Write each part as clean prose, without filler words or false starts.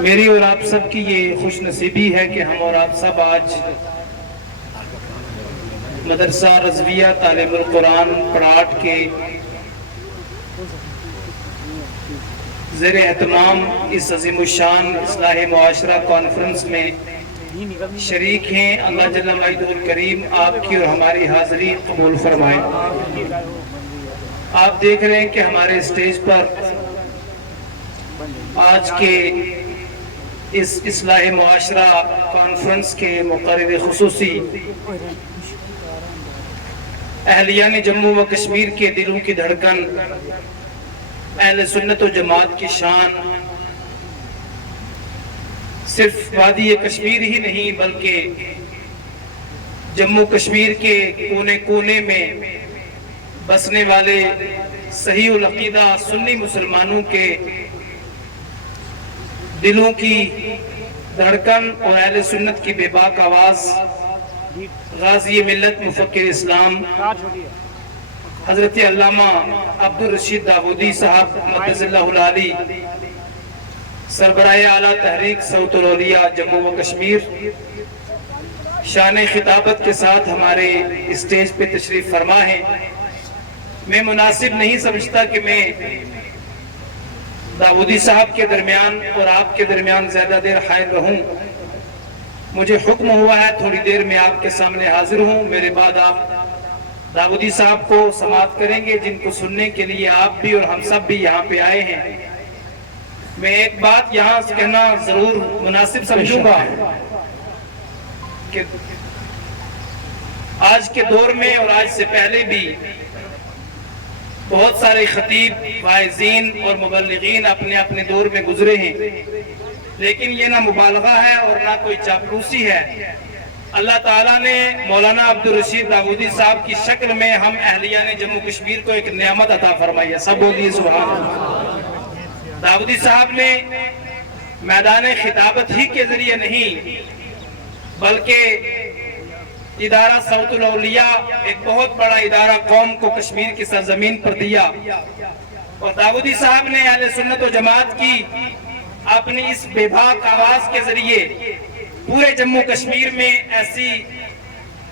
میری اور آپ سب کی یہ خوش نصیبی ہے کہ ہم اور آپ سب آج مدرسہ رضویہ تعلیم القرآن پراٹ کے زیر اہتمام اس عظیم الشان اصلاح معاشرہ کانفرنس میں شریک ہیں۔ اللہ جل مجدہ الکریم آپ کی اور ہماری حاضری قبول فرمائے۔ آپ دیکھ رہے ہیں کہ ہمارے اسٹیج پر آج کے اس اصلاح معاشرہ کانفرنس کے مقرر خصوصی اہلیان جموں و کشمیر کے دلوں کی دھڑکن، اہل سنت و جماعت کی شان، صرف وادی کشمیر ہی نہیں بلکہ جموں کشمیر کے کونے کونے میں بسنے والے صحیح العقیدہ سنی مسلمانوں کے دلوں کی دھڑکن اور اہل سنت کی بے باک آواز غازی ملت مفکر اسلام حضرت علامہ عبدالرشید داودی صاحب مقدس اللہ العالی سربراہ اعلیٰ تحریک صوت الاولیاء جموں و کشمیر شان خطابت کے ساتھ ہمارے اسٹیج پہ تشریف فرما ہے۔ میں مناسب نہیں سمجھتا کہ میں داودی صاحب کے درمیان اور آپ کے درمیان زیادہ دیر حائل رہوں۔ مجھے حکم ہوا ہے تھوڑی دیر میں آپ کے سامنے حاضر ہوں، میرے بعد آپ داودی صاحب کو سماعت کریں گے جن کو سننے کے لیے آپ بھی اور ہم سب بھی یہاں پہ آئے ہیں۔ میں ایک بات یہاں کہنا ضرور مناسب سمجھوں گا کہ آج کے دور میں اور آج سے پہلے بھی بہت سارے خطیب، واعظین اور مبلغین اپنے اپنے دور میں گزرے ہیں، لیکن یہ نہ مبالغہ ہے اور نہ کوئی چاپلوسی ہے۔ اللہ تعالیٰ نے مولانا عبدالرشید داودی صاحب کی شکل میں ہم اہلیان جموں کشمیر کو ایک نعمت عطا فرمائی ہے۔ سب بولیے سبحان اللہ۔ داودی صاحب نے میدان خطابت ہی کے ذریعے نہیں بلکہ ادارہ صوت الاولیاء ایک بہت بڑا ادارہ قوم کو کشمیر کی سرزمین پر دیا، اور داودی صاحب نے اہل سنت و جماعت کی اپنی اس بے باک آواز کے ذریعے پورے جموں کشمیر میں ایسی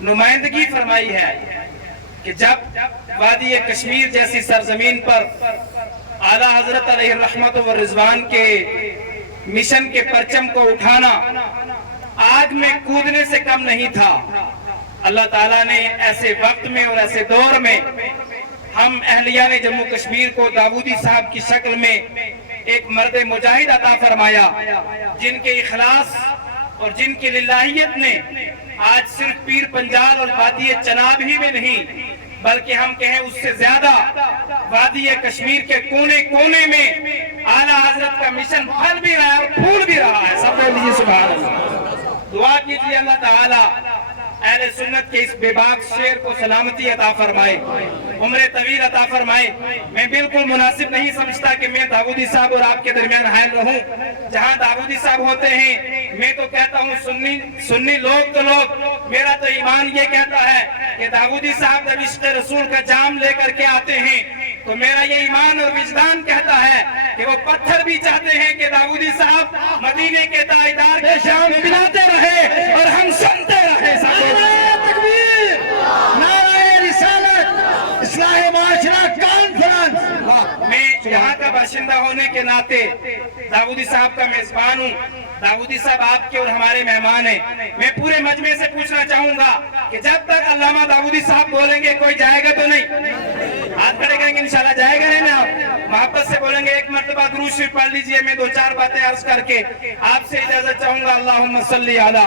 نمائندگی فرمائی ہے کہ جب وادی کشمیر جیسی سرزمین پر اعلیٰ حضرت علیہ الرحمت و رضوان کے مشن کے پرچم کو اٹھانا آگ میں کودنے سے کم نہیں تھا۔ اللہ تعالیٰ نے ایسے وقت میں اور ایسے دور میں ہم اہلیان جموں کشمیر کو داودی صاحب کی شکل میں ایک مرد مجاہد عطا فرمایا، جن کے اخلاص اور جن کی للہیت نے آج صرف پیر پنجال اور وادی چناب ہی میں نہیں بلکہ ہم کہیں اس سے زیادہ وادی کشمیر کے کونے کونے میں اعلیٰ حضرت کا مشن پھل بھی رہا ہے اور پھول بھی رہا ہے۔ سب بولیے سبحان اللہ۔ دعا کیجیے اللہ تعالیٰ اہل سنت کے اس بے باک شیر کو سلامتی عطا فرمائے، عمر طویل عطا فرمائے۔ میں بالکل مناسب نہیں سمجھتا کہ میں داودی صاحب اور آپ کے درمیان حائل رہوں۔ جہاں داودی صاحب ہوتے ہیں میں تو کہتا ہوں سنی لوگ تو لوگ، میرا تو ایمان یہ کہتا ہے کہ داودی صاحب جب عشق رسول کا جام لے کر کے آتے ہیں تو میرا یہ ایمان اور وجدان کہتا ہے کہ وہ پتھر بھی چاہتے ہیں کہ داودی صاحب مدینے کے تاجدار کے شام پلاتے رہے اور ہم سنتے رہے۔ تکبیر، نعرہ رسالت، اصلاح معاشرہ کانفرنس۔ میں یہاں کا باشندہ ہونے کے ناطے داودی صاحب کا میزبان ہوں۔ داودی صاحب آپ کے اور ہمارے مہمان ہیں۔ میں پورے مجمع سے پوچھنا چاہوں گا کہ جب تک علامہ داودی صاحب بولیں گے کوئی جائے گا تو نہیں؟ ہاتھ کھڑے کریں گے انشاءاللہ، جائے گا نہیں؟ آپ محبت سے بولیں گے ایک مرتبہ درود شریف پڑھ لیجئے۔ میں دو چار باتیں عرض کر کے آپ سے اجازت چاہوں گا۔ اللہم صلی علی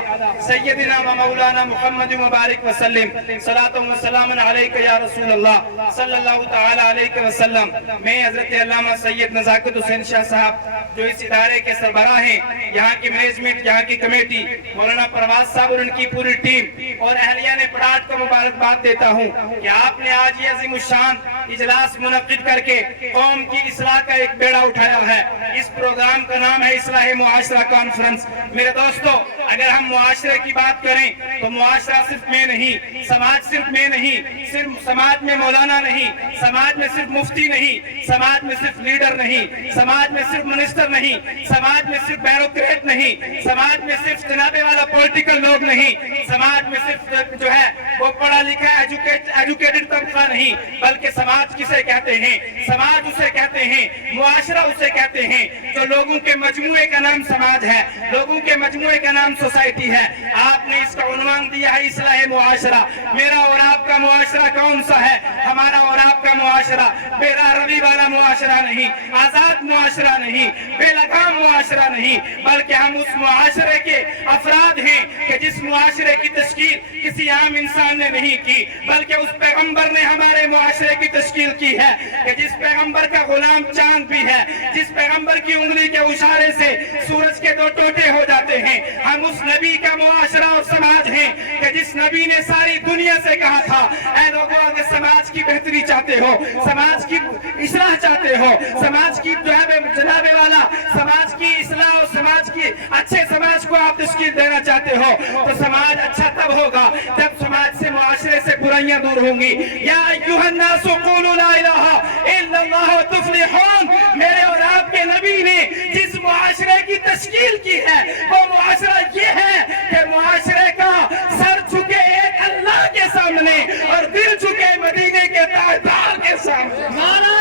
سیدنا و مولانا محمد مبارک وسلم، صلاۃ و سلام علیک یا رسول اللہ صلی اللہ تعالی علیہ وسلم۔ میں حضرت علامہ سید نزاکت حسین شاہ صاحب جو اس ادارے کے سربراہ ہیں، یہاں کی مینجمنٹ، یہاں کی کمیٹی، مولانا پرواز صاحب اور ان کی پوری ٹیم اور اہلیان پراٹ کو مبارکباد دیتا ہوں کہ آپ نے آج یہ عظیم الشان इजलास मुनक्किद करके कौम की इस्लाह का एक बेड़ा उठाया है। इस प्रोग्राम का नाम है इस्लाह मुआशरा कॉन्फ्रेंस। मेरे दोस्तों, अगर हम मुआशरे की बात करें तो मुआशरा सिर्फ मैं नहीं, समाज सिर्फ मैं नहीं, सिर्फ समाज में मौलाना नहीं, समाज में सिर्फ मुफ्ती नहीं, समाज में सिर्फ लीडर नहीं, समाज में सिर्फ मिनिस्टर नहीं, समाज में सिर्फ ब्यूरोक्रेट नहीं, समाज में सिर्फ जनाबे वाला पॉलिटिकल लोग नहीं, समाज में सिर्फ जो है वो पढ़ा लिखा एजुकेटेड तबका नहीं, बल्कि समाज किसे कहते हैं? समाज उसे कहते हैं, मुआशरा उसे कहते हैं जो लोगों के मजमूए का नाम समाज है, लोगों के मजमूए का नाम सोसाइटी है। आपने इसका उन्वान दिया है इस्लाह मुआशरा। मेरा और आपका मुआशरा कौन सा है? हमारा और आपका मुआशरा बेरा रवि वाला मुआशरा नहीं, आजाद मुआशरा नहीं, बेलगाम मुआशरा नहीं, बल्कि हम उस मुआशरे के अफराद हैं कि जिस मुआशरे की तश्कील किसी आम इंसान ने नहीं की, बल्कि उस पैगंबर ने हमारे मुआशरे की तश्कील की है कि जिस पैगंबर का गुलाम चांद भी है, जिस पैगंबर की उंगली के इशारे से सूरज के दो टोटे हो जाते हैं। हम उस नबी का मुआशरा और समाज हैं कि जिस नबी ने सारी दुनिया से कहा था, ऐ लोगों, अगर समाज की बेहतरी चाहते हो, समाज की इस्लाह चाहते हो, समाज की जनाबे वाला समाज की इस्लाह और समाज की अच्छे समाज को आप तश्कील देना चाहते हो, तो समाज अच्छा तब होगा जब समाज से मुआशरे से बुराइयां दूर होंगी। या अय्युहन्नासु क़ूलू ला इलाहा इल्लल्लाह व तुफ्लिहून। मेरे और आपके नबी ने जिस मुआशरे की तश्कील की है वो मुआशरा ये है कि मुआशरे का सर झुके एक अल्लाह के सामने और दिल झुके मदीने के ताजदार के सामने। नारा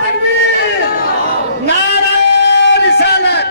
तकबीर, नारा रिसालत,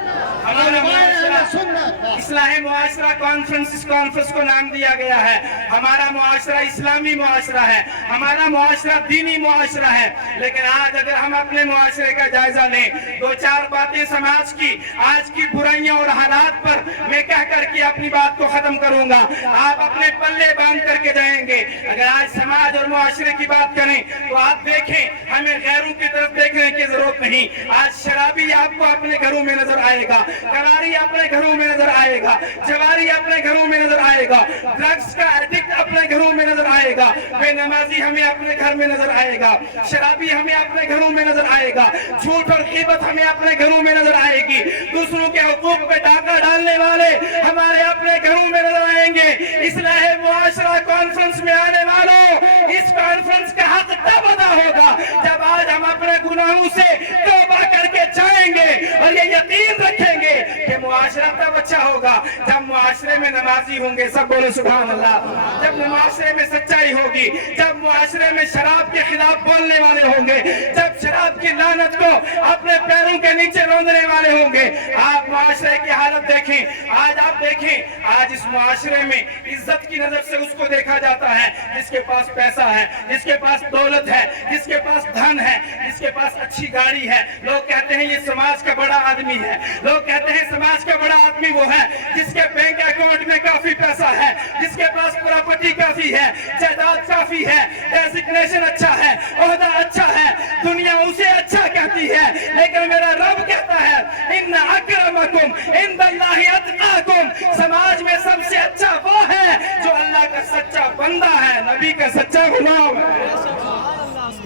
हमारा मुआशरा सुन्नत। इस्लाह मुआशरा कॉन्फ्रेंस, इस कॉन्फ्रेंस को नाम दिया गया है। हमारा मुआशरा इस्लामी मुआशरा है, हमारा मुआशरा दीनी मुआशरा है। लेकिन आज अगर हम अपने मुआशरे का जायजा लें, दो चार बातें समाज की आज की बुराइयां और हालात पर मैं कह करके अपनी बात को खत्म करूंगा, आप अपने पल्ले बांध करके जाएंगे। अगर आज समाज और मुआशरे की बात करें तो आप देखें, हमें गैरों की तरफ देखने की जरूरत नहीं। आज शराबी आपको अपने घरों में नजर आएगा, कबाड़ी अपने घरों में नजर आएगा, जवारी अपने घरों में नजर आएगा, ड्रग्स का एडिक्ट अपने घरों में नजर आएगा, बेनमाजी हमें अपने घर में नजर आएगा, शराबी हमें अपने घरों में नजर आएगा, झूठ और ग़ीबत हमें अपने घरों में नजर आएगी, दूसरों के हुकूक पे डाका डालने वाले हमारे अपने घरों में नजर आएंगे। इस्लाह मुआशरा कॉन्फ्रेंस में आने वालों, इस कॉन्फ्रेंस का हक तब अदा होगा जब आज हम अपने गुनाहों से तौबा करके जाएंगे और ये यकीन रखेंगे कि मुआशरा तब अच्छा होगा जब मुआशरे में नमाजी होंगे। सब बोले सुभान अल्लाह। जब मुआशरे में सच्चाई होगी, जब मुआशरे में शराब के खिलाफ बोलने वाले होंगे, जब शराब की लानत को अपने पैरों के नीचे रोंदने वाले होंगे। आप मुआशरे की हालत देखें, आज आप देखें, आज इस मुआशरे में इज्जत की नजर से उसको देखा जाता है जिसके पास पैसा है, जिसके पास दौलत है, जिसके पास धन है, जिसके पास अच्छी गाड़ी है। लोग कहते हैं ये समाज का बड़ा आदमी है, लोग कहते हैं समाज का बड़ा आदमी वो है जिसके बैंक अकाउंट में काफी पैसा है, जिसके पास प्रॉपर्टी काफी है, जायदाद काफी है, डेजिग्नेशन अच्छा है, ओहदा अच्छा है, दुनिया उसे अच्छा कहती है। लेकिन मेरा रब कहता है इन्ना अक्रमकुम इंदल्लाहि अत्काकुम, समाज में सबसे अच्छा वो है जो अल्लाह का सच्चा बंदा है, नबी का सच्चा गुलाम है।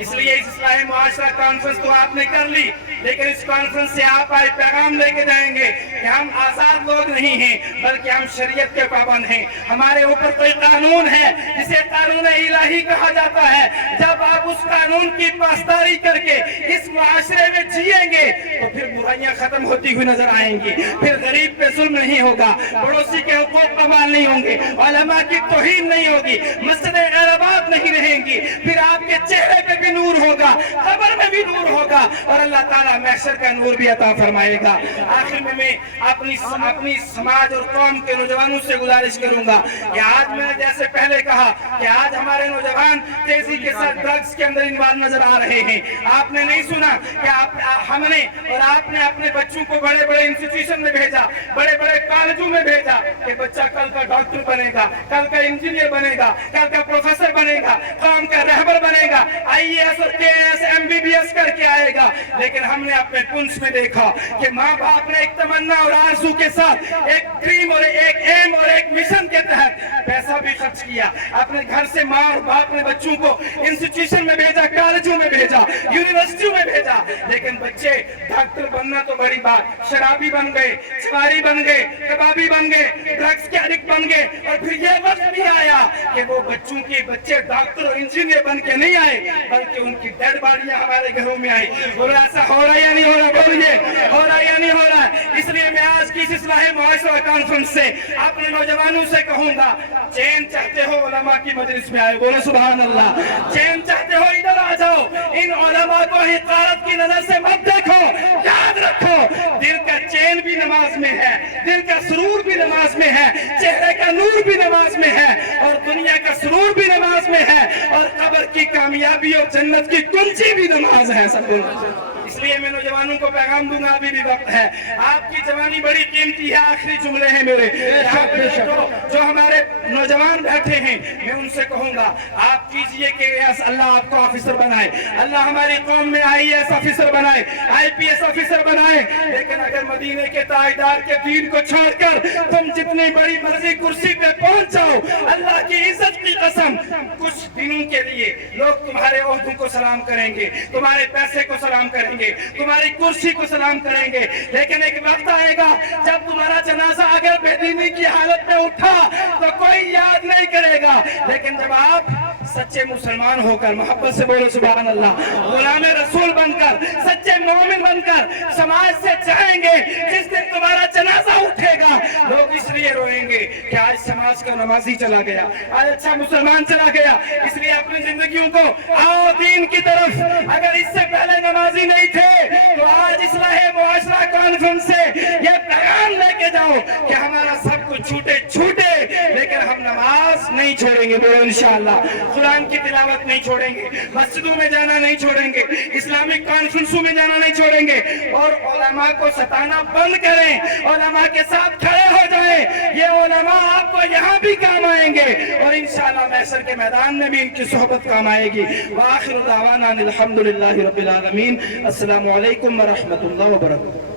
इसलिए इस इस्लाह मुआशरा कॉन्फ्रेंस तो आपने कर ली, लेकिन इस कॉन्फ्रेंस से आप आए पैगाम लेके जाएंगे कि हम आजाद लोग नहीं हैं, बल्कि हम शरीयत के पाबंद हैं। हमारे ऊपर कोई कानून है जिसे कानून इलाही कहा जाता है। जब आप उस कानून की पासदारी करके इस मुआशरे में जिएंगे तो फिर बुराइयां खत्म होती हुई नजर आएंगी, फिर गरीब पे जुल्म नहीं होगा, पड़ोसी के हुकूक बवाल नहीं होंगे, उलमा की तौहीन नहीं होगी, मस्जिदें गैरबाद नहीं रहेंगी, फिर आपके चेहरे पे भी नूर होगा, कब्र में भी नूर होगा और अल्लाह ताला महशर का नूर भी अता फरमाएगा। आखिर में मैं अपनी समाज और कौम के नौजवानों से गुजारिश करूंगा कि आज मैंने जैसे पहले कहा कि आज हमारे नौजवान तेजी के साथ ड्रग्स के अंदर इन्वॉल्व नजर आ रहे हैं। आपने नहीं सुना कि हमने और आपने अपने बच्चों को बड़े बड़े इंस्टीट्यूशन में भेजा, बड़े बड़े कॉलेजों में भेजा कि बच्चा कल का डॉक्टर बनेगा, कल का इंजीनियर बनेगा, कल का प्रोफेसर बनेगा, कौम का रहबर बनेगा, IAS और KAS MBBS करके आएगा। लेकिन हम हमने अपने पुंछ में देखा कि माँ बाप ने एक तमन्ना और आरज़ू के साथ एक ड्रीम और एक एम और एक मिशन के तहत पैसा भी खर्च किया। अपने घर से माँ और बाप ने बच्चों को इंस्टीट्यूशन में भेजा, कॉलेजों में भेजा, यूनिवर्सिटियों में भेजा, लेकिन बच्चे डॉक्टर बनना तो बड़ी बात, शराबी बन गए, चिमारी बन गए, कबाबी बन गए, ड्रग्स के एडिक्ट बन गए। और फिर ये वक्त भी आया कि वो बच्चे डॉक्टर और इंजीनियर बन के नहीं आए, बल्कि उनकी डेड बॉडियां हमारे घरों में आई। बोलो ऐसा हो रहा है या नहीं हो रहा? बोलिए हो रहा है या नहीं हो रहा? इसलिए मैं आज की इस इस्लाही मुआशरा कॉन्फ्रेंस से अपने नौजवानों से कहूंगा, चैन चाहते हो उलमा की मजलिस में आए, बोलो सुभान अल्लाह। चैन चाहते हो इधर आ जाओ, इन उलमा को हिकारत की नजर से मत देखो। याद रखो, दिल का चैन भी नमाज में है, दिल का सुरूर भी नमाज में है, चेहरे का नूर भी नमाज में है, और दुनिया का सुरूर भी नमाज में है, और कब्र की कामयाबी और जन्नत की कुंजी भी नमाज है। सब बोलो। इसलिए मैं नौजवानों को पैगाम दूंगा, अभी भी वक्त है, आपकी जवानी बड़ी कीमती है। आखिरी जुमले हैं मेरे, जो हमारे नौजवान बैठे हैं, मैं उनसे कहूंगा, आप कीजिए कि अल्लाह आपको ऑफिसर बनाए, अल्लाह हमारी कौम में IAS ऑफिसर बनाए, IPS ऑफिसर बनाए। लेकिन अगर मदीने के ताजदार के दीन को छोड़कर तुम जितनी बड़ी मर्जी कुर्सी पे पहुंच जाओ, अल्लाह की इज्जत की कसम, कुछ दिनों के लिए लोग तुम्हारे ओहदों को सलाम करेंगे, तुम्हारे पैसे को सलाम करेंगे, तुम्हारी कुर्सी को सलाम करेंगे, लेकिन एक वक्त आएगा जब तुम्हारा जनाजा अगर बेदीनी की हालत में उठा तो कोई याद नहीं करेगा। लेकिन जब आप सच्चे मुसलमान होकर, मोहब्बत से बोलो सुभान अल्लाह, गुलाम रसूल बनकर, सच्चे मोमिन बनकर समाज से जाएंगे, जिस दिन तुम्हारा जनाजा उठेगा लोग इसलिए रोएंगे कि आज समाज का नमाजी चला गया, आज अच्छा मुसलमान चला गया। इसलिए अपनी जिंदगियों को आओ दीन की तरफ, अगर इससे पहले नमाजी नहीं थे तो आज इस्लाही मुआशरा कॉन्फ्रेंस से ये पैगाम लेके जाओ कि हमारा सब कुछ छूटे लेकिन हम नमाज नहीं छोड़ेंगे, बोलो इंशाअल्लाह। कुरान की तिलावत नहीं छोड़ेंगे, मस्जिदों में जाना नहीं छोड़ेंगे, इस्लामिक कॉन्फ्रेंसों में जाना नहीं छोड़ेंगे, और उलमा को सताना बंद करें, उलमा के साथ खड़े हो जाएं। ये उलमा आपको यहाँ भी काम आएंगे और इंशाअल्लाह महशर के मैदान में भी इनकी सोहबत काम आएगी। व आखिर दावाना अनिल हम्दुलिल्लाहि रब्बिल आलमीन। अस्सलामु अलैकुम व रहमतुल्लाहि व बरकातुहू।